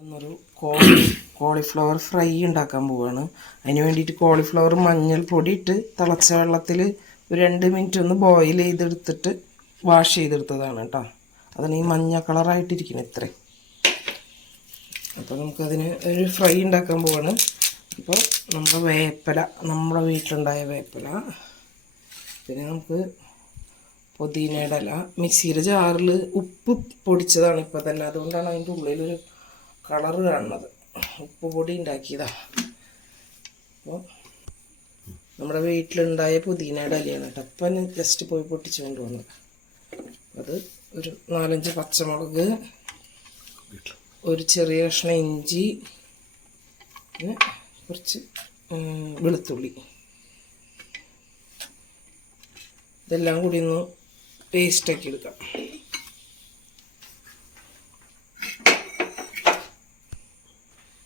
ഒരു cauliflower fry ഉണ്ടാക്കാൻ പോവുകയാണ്. അതിന് വേണ്ടിയിട്ട് കോളിഫ്ലവർ മഞ്ഞൾപ്പൊടി ഇട്ട് തിളച്ച വെള്ളത്തിൽ ഒരു 2 മിനിറ്റ് ഒന്ന് ബോയിൽ ചെയ്തെടുത്തിട്ട് വാഷ് ചെയ്തെടുത്തതാണ് കേട്ടോ. അതിന് ഈ മഞ്ഞ കളറായിട്ടിരിക്കണം ഇത്രയും. അപ്പോൾ നമുക്കതിന് ഒരു ഫ്രൈ ഉണ്ടാക്കാൻ പോവാണ്. അപ്പോൾ നമ്മുടെ വേപ്പില, നമ്മുടെ വീട്ടിലുണ്ടായ വേപ്പില, പിന്നെ നമുക്ക് പുതിനയുടെ ഇല, മിക്സിയുടെ ജാറിൽ ഉപ്പ് പൊടിച്ചതാണ് ഇപ്പോൾ തന്നെ, അതുകൊണ്ടാണ് അതിൻ്റെ ഉള്ളിലൊരു കളറ് കാണുന്നത്. ഉപ്പ് പൊടി ഉണ്ടാക്കിയതാണ്. അപ്പോൾ നമ്മുടെ വീട്ടിലുണ്ടായ പുതിനയുടെ ഇലയാണ് കേട്ടോ. അപ്പം ജസ്റ്റ് പോയി പൊട്ടിച്ച് കൊണ്ടുവന്നത്. അത് ഒരു 4-5 പച്ചമുളക്, ഒരു ചെറിയ കഷ്ണം ഇഞ്ചി, പിന്നെ കുറച്ച് വെളുത്തുള്ളി, ഇതെല്ലാം കൂടി ഒന്ന് പേസ്റ്റാക്കി എടുക്കാം.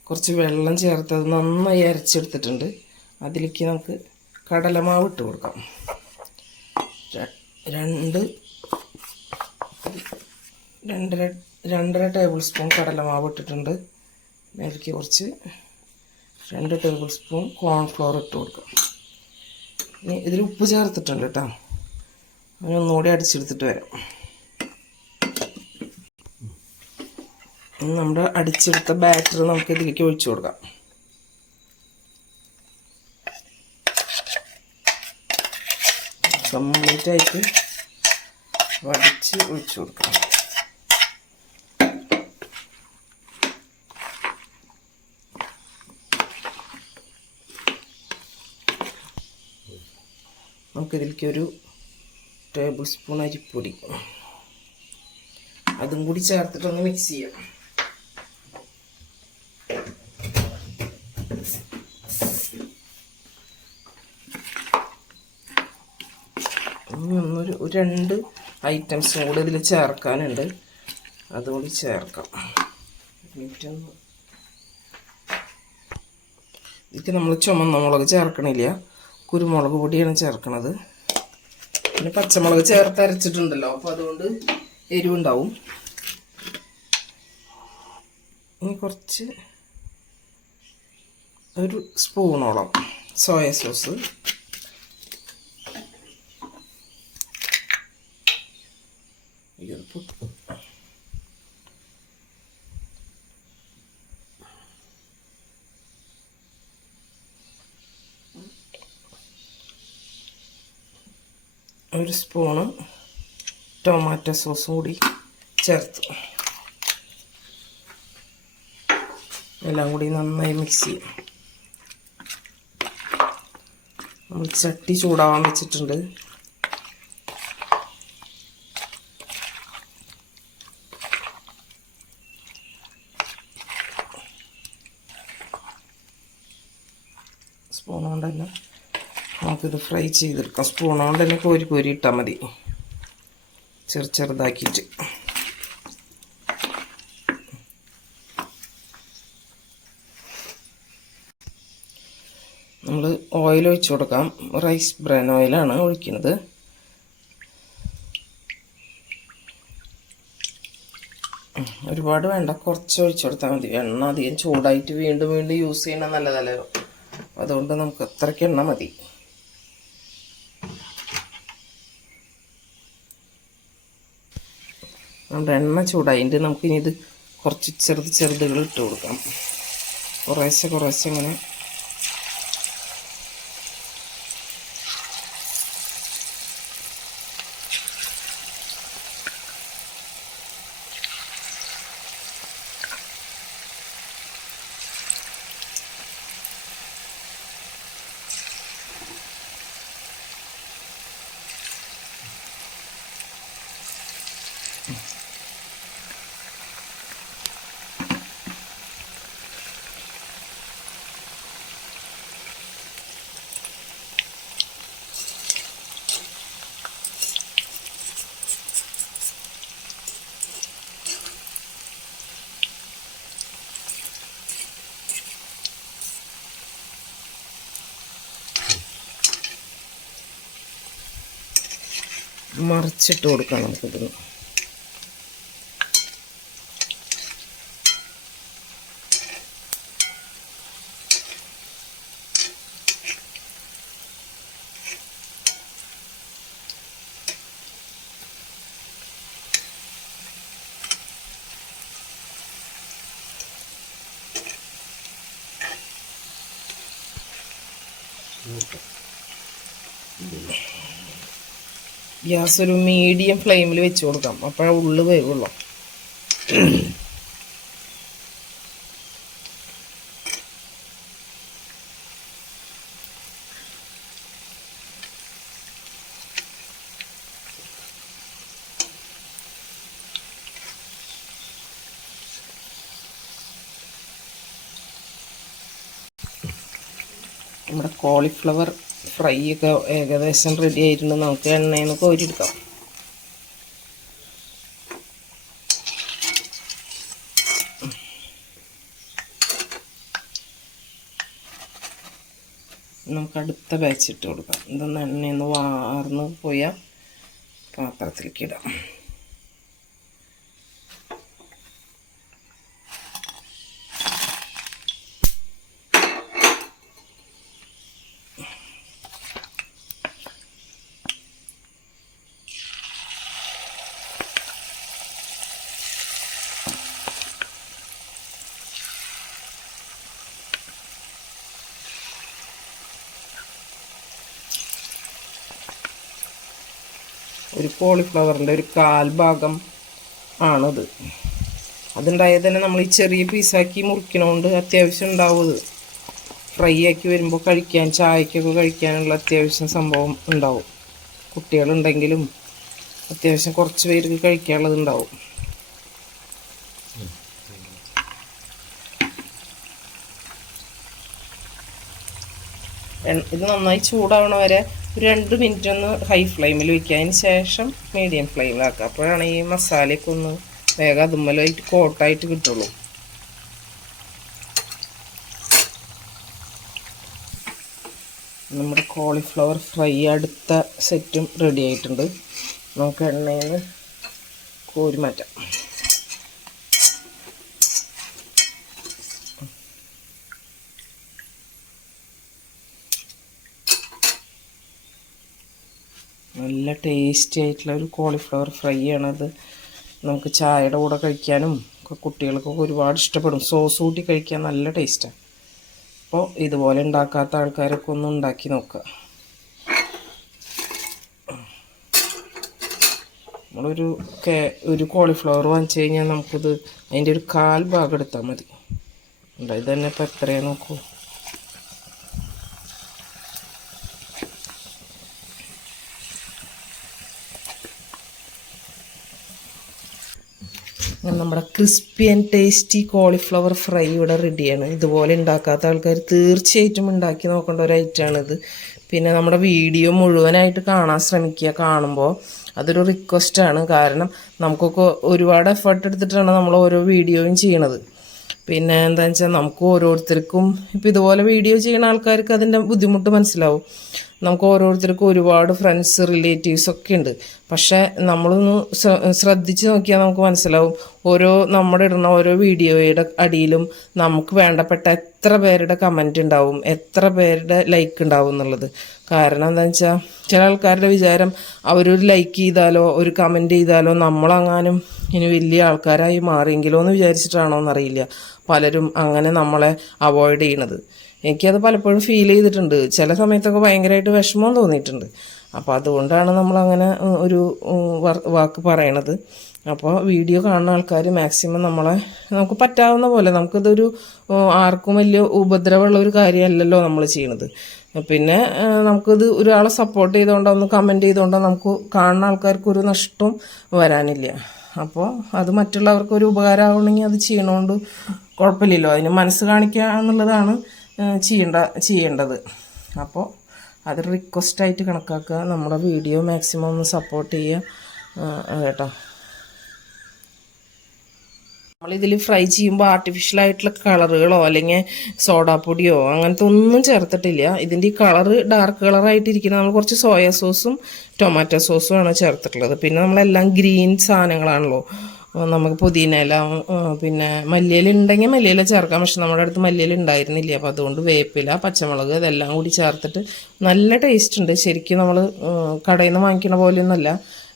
കുറച്ച് വെള്ളം ചേർത്ത് അത് നന്നായി അരച്ചെടുത്തിട്ടുണ്ട്. അതിലേക്ക് നമുക്ക് കടലമാവ് ഇട്ട് കൊടുക്കാം. 2-2.5 ടേബിൾ സ്പൂൺ കടലമാവ് ഇട്ടിട്ടുണ്ട്. അതിലേക്ക് കുറച്ച് 2 ടേബിൾ സ്പൂൺ കോൺഫ്ലവർ ഇട്ട് കൊടുക്കാം. ഇനി ഇതിൽ ഉപ്പ് ചേർത്തിട്ടുണ്ട് കേട്ടോ. അതിനൊന്നുകൂടി അടിച്ചെടുത്തിട്ട് വരാം. നമ്മുടെ അടിച്ചെടുത്ത ബാറ്റർ നമുക്ക് ഇതിലേക്ക് ഒഴിച്ചു കൊടുക്കാം. കംപ്ലീറ്റ് ആയിട്ട് വടിച്ച് ഒഴിച്ചു കൊടുക്കാം. നമുക്കിതിലേക്ക് ഒരു ടേബിൾ സ്പൂൺ അരിപ്പൊടി അതും കൂടി ചേർത്തിട്ടൊന്ന് മിക്സ് ചെയ്യാം. ഒരു 2 ഐറ്റംസും കൂടി ഇതിൽ ചേർക്കാനുണ്ട്, അതുകൂടി ചേർക്കാം. ഇതിലേക്ക് നമ്മൾ ചുമന്ന മുളക് ചേർക്കണില്ല, കുരുമുളക് പൊടിയാണ് ചേർക്കണത്. പിന്നെ പച്ചമുളക് ചേർത്ത് അരച്ചിട്ടുണ്ടല്ലോ, അപ്പോൾ അതുകൊണ്ട് എരിവുണ്ടാവും. ഇനി കുറച്ച് ഒരു സ്പൂണോളം സോയ സോസ്, ഒരു സ്പൂണ് ടൊമാറ്റോ സോസും കൂടി ചേർത്ത് എല്ലാം കൂടി നന്നായി മിക്സ് ചെയ്യും. നമ്മൾ ചട്ടി ചൂടാവാൻ വെച്ചിട്ടുണ്ട്. സ്പൂൺ കൊണ്ട് തന്നെ നമുക്കിത് ഫ്രൈ ചെയ്തെടുക്കാം. സ്പൂൺ കൊണ്ട് തന്നെ കോരി ഇട്ടാൽ മതി, ചെറുതാക്കിയിട്ട്. നമ്മൾ ഓയിൽ ഒഴിച്ചു കൊടുക്കാം. റൈസ് ബ്രാൻ ഓയിലാണ് ഒഴിക്കുന്നത്. ഒരുപാട് വേണ്ട, കുറച്ച് ഒഴിച്ചു കൊടുത്താൽ മതി. എണ്ണ അധികം ചൂടായിട്ട് വീണ്ടും യൂസ് ചെയ്യണം നല്ലതല്ലല്ലോ, അതുകൊണ്ട് നമുക്ക് അത്രയ്ക്ക് എണ്ണ മതി. നമ്മുടെ എണ്ണ ചൂടായിട്ട് നമുക്കിനി ഇത് കുറച്ച് ചെറുതുകൾ ഇട്ട് കൊടുക്കാം. കുറേശ്ശെ ഇങ്ങനെ മറിച്ചിട്ട് കൊടുക്കാം നമുക്കിതിന്. ഗ്യാസ് ഒരു മീഡിയം ഫ്ലെയിമിൽ വെച്ച് കൊടുക്കാം, അപ്പോഴേ ഉള്ളു വേവുള്ളൂ. നമ്മുടെ കോളിഫ്ലവർ ഫ്രൈ ഒക്കെ ഏകദേശം റെഡി ആയിട്ടുണ്ട്. നമുക്ക് എണ്ണയിൽ നിന്ന് കോരിയെടുക്കാം. നമുക്ക് അടുത്ത ബാച്ച് ഇട്ട് കൊടുക്കാം. ഇതൊന്ന് എണ്ണയിൽ നിന്ന് വാർന്ന് പോയാൽ പാത്രത്തിലേക്ക് ഇടാം. ഒരു കോളിഫ്ലവറിൻ്റെ ഒരു 1/4 ഭാഗം ആണത്. അതുണ്ടായത് തന്നെ നമ്മൾ ഈ ചെറിയ പീസാക്കി മുറിക്കണോണ്ട് അത്യാവശ്യം ഉണ്ടാവും. ഇത് ഫ്രൈ ആക്കി വരുമ്പോൾ കഴിക്കാൻ, ചായക്കൊക്കെ കഴിക്കാനുള്ള അത്യാവശ്യം സംഭവം ഉണ്ടാവും. കുട്ടികളുണ്ടെങ്കിലും അത്യാവശ്യം കുറച്ച് പേർക്ക് കഴിക്കാനുള്ളത് ഉണ്ടാവും. ഇത് നന്നായി ചൂടാവണ വരെ ഒരു 2 മിനിറ്റ് ഒന്ന് ഹൈ ഫ്ലെയിമിൽ വയ്ക്കുക. അതിന് ശേഷം മീഡിയം ഫ്ലെയിമിലാക്കുക. അപ്പോഴാണ് ഈ മസാലയൊക്കെ ഒന്ന് വേഗം അതുമ്മലായിട്ട് കോട്ടായിട്ട് കിട്ടുള്ളൂ. നമ്മുടെ കോളിഫ്ലവർ ഫ്രൈ അടുത്ത സെറ്റും റെഡി ആയിട്ടുണ്ട്. നമുക്ക് എണ്ണയിൽ നിന്ന് കോരി മാറ്റാം. നല്ല ടേസ്റ്റി ആയിട്ടുള്ള ഒരു കോളിഫ്ലവർ ഫ്രൈ ആണത്. നമുക്ക് ചായയുടെ കൂടെ കഴിക്കാനും കുട്ടികൾക്കൊക്കെ ഒരുപാട് ഇഷ്ടപ്പെടും. സോസ് കൂട്ടി കഴിക്കാൻ നല്ല ടേസ്റ്റാണ്. അപ്പോൾ ഇതുപോലെ ഉണ്ടാക്കാത്ത ആൾക്കാരൊക്കെ ഒന്ന് ഉണ്ടാക്കി നോക്കുക. നമ്മളൊരു കോളിഫ്ലവർ വാങ്ങിച്ചു കഴിഞ്ഞാൽ നമുക്കിത് അതിൻ്റെ ഒരു 1/4 ഭാഗം എടുത്താൽ മതി. ഇത് തന്നെ ഇപ്പോൾ എത്രയാണ് നോക്കൂ. നമ്മുടെ crispy and tasty cauliflower fry ഇവിടെ റെഡിയാണ്. ഇതുപോലെ ഉണ്ടാക്കാത്ത ആൾക്കാർ തീർച്ചയായിട്ടും ഉണ്ടാക്കി നോക്കേണ്ട ഒരു ഐറ്റമാണിത്. പിന്നെ നമ്മുടെ വീഡിയോ മുഴുവനായിട്ട് കാണാൻ ശ്രമിക്കുക. കാണുമ്പോൾ അതൊരു റിക്വസ്റ്റാണ്. കാരണം നമുക്കൊക്കെ ഒരുപാട് എഫേർട്ട് എടുത്തിട്ടാണ് നമ്മൾ ഓരോ വീഡിയോയും ചെയ്യണത്. പിന്നെ എന്താണെന്ന് വെച്ചാൽ നമുക്ക് ഓരോരുത്തർക്കും ഇപ്പം ഇതുപോലെ വീഡിയോ ചെയ്യുന്ന ആൾക്കാർക്ക് അതിൻ്റെ ബുദ്ധിമുട്ട് മനസ്സിലാവും. നമുക്ക് ഓരോരുത്തർക്കും ഒരുപാട് ഫ്രണ്ട്സ്, റിലേറ്റീവ്സ് ഒക്കെ ഉണ്ട്. പക്ഷേ നമ്മളൊന്ന് ശ്രദ്ധിച്ച് നോക്കിയാൽ നമുക്ക് മനസ്സിലാവും നമ്മുടെ ഇടുന്ന ഓരോ വീഡിയോയുടെ അടിയിലും നമുക്ക് വേണ്ടപ്പെട്ട എത്ര പേരുടെ കമൻറ്റ് ഉണ്ടാവും, എത്ര പേരുടെ ലൈക്ക് ഉണ്ടാവും എന്നുള്ളത്. കാരണം എന്താണെന്ന് വെച്ചാൽ ചില ആൾക്കാരുടെ വിചാരം അവരൊരു ലൈക്ക് ചെയ്താലോ ഒരു കമൻറ്റ് ചെയ്താലോ നമ്മളെങ്ങാനും ഇനി വലിയ ആൾക്കാരായി മാറിയെങ്കിലോ എന്ന് വിചാരിച്ചിട്ടാണോ എന്നറിയില്ല പലരും അങ്ങനെ നമ്മളെ അവോയ്ഡ് ചെയ്യണത്. എനിക്കത് പലപ്പോഴും ഫീൽ ചെയ്തിട്ടുണ്ട്. ചില സമയത്തൊക്കെ ഭയങ്കരമായിട്ട് വിഷമം തോന്നിയിട്ടുണ്ട്. അപ്പോൾ അതുകൊണ്ടാണ് നമ്മളങ്ങനെ ഒരു വാക്ക് പറയണത്. അപ്പോൾ വീഡിയോ കാണുന്ന ആൾക്കാർ മാക്സിമം നമുക്ക് പറ്റാവുന്ന പോലെ, നമുക്കിതൊരു ആർക്കും വലിയ ഉപദ്രവമുള്ള ഒരു കാര്യമല്ലല്ലോ നമ്മൾ ചെയ്യണത്. പിന്നെ നമുക്കിത് ഒരാളെ സപ്പോർട്ട് ചെയ്തുകൊണ്ടോ ഒന്ന് കമൻറ്റ് ചെയ്തുകൊണ്ടോ നമുക്ക് കാണുന്ന ആൾക്കാർക്ക് ഒരു നഷ്ടം വരാനില്ല. അപ്പോൾ അത് മറ്റുള്ളവർക്ക് ഒരു ഉപകാരമാവണമെങ്കിൽ അത് ചെയ്യണോണ്ട് കുഴപ്പമില്ലല്ലോ. അതിന് മനസ്സ് കാണിക്കുക എന്നുള്ളതാണ് ചെയ്യേണ്ടത്. അപ്പോൾ അത് റിക്വസ്റ്റായിട്ട് കണക്കാക്കുക. നമ്മുടെ വീഡിയോ മാക്സിമം ഒന്ന് സപ്പോർട്ട് ചെയ്യുക കേട്ടോ. നമ്മളിതിൽ ഫ്രൈ ചെയ്യുമ്പോൾ ആർട്ടിഫിഷ്യലായിട്ടുള്ള കളറുകളോ അല്ലെങ്കിൽ സോഡാപ്പൊടിയോ അങ്ങനത്തെ ഒന്നും ചേർത്തിട്ടില്ല. ഇതിൻ്റെ ഈ കളറ് ഡാർക്ക് കളറായിട്ടിരിക്കുന്നത് നമ്മൾ കുറച്ച് സോയ സോസും ടൊമാറ്റോ സോസും ആണ് ചേർത്തിട്ടുള്ളത്. പിന്നെ നമ്മളെല്ലാം ഗ്രീൻ സാധനങ്ങളാണല്ലോ. നമുക്ക് പുതിനയില, പിന്നെ മല്ലിയില ഉണ്ടെങ്കിൽ മല്ലിയില ചേർക്കാം. പക്ഷെ നമ്മുടെ അടുത്ത് മല്ലിയില ഉണ്ടായിരുന്നില്ല. അപ്പോൾ അതുകൊണ്ട് വേപ്പില, പച്ചമുളക് ഇതെല്ലാം കൂടി ചേർത്തിട്ട് നല്ല ടേസ്റ്റ് ഉണ്ട്. ശരിക്കും നമ്മൾ കടയിൽ നിന്ന് വാങ്ങിക്കണ പോലെയൊന്നുമല്ല.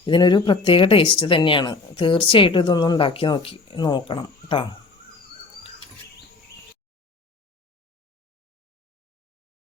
ഇതിനൊരു പ്രത്യേക ടേസ്റ്റ് തന്നെയാണ്. തീർച്ചയായിട്ടും ഇതൊന്നും ഉണ്ടാക്കി നോക്കണം കേട്ടോ.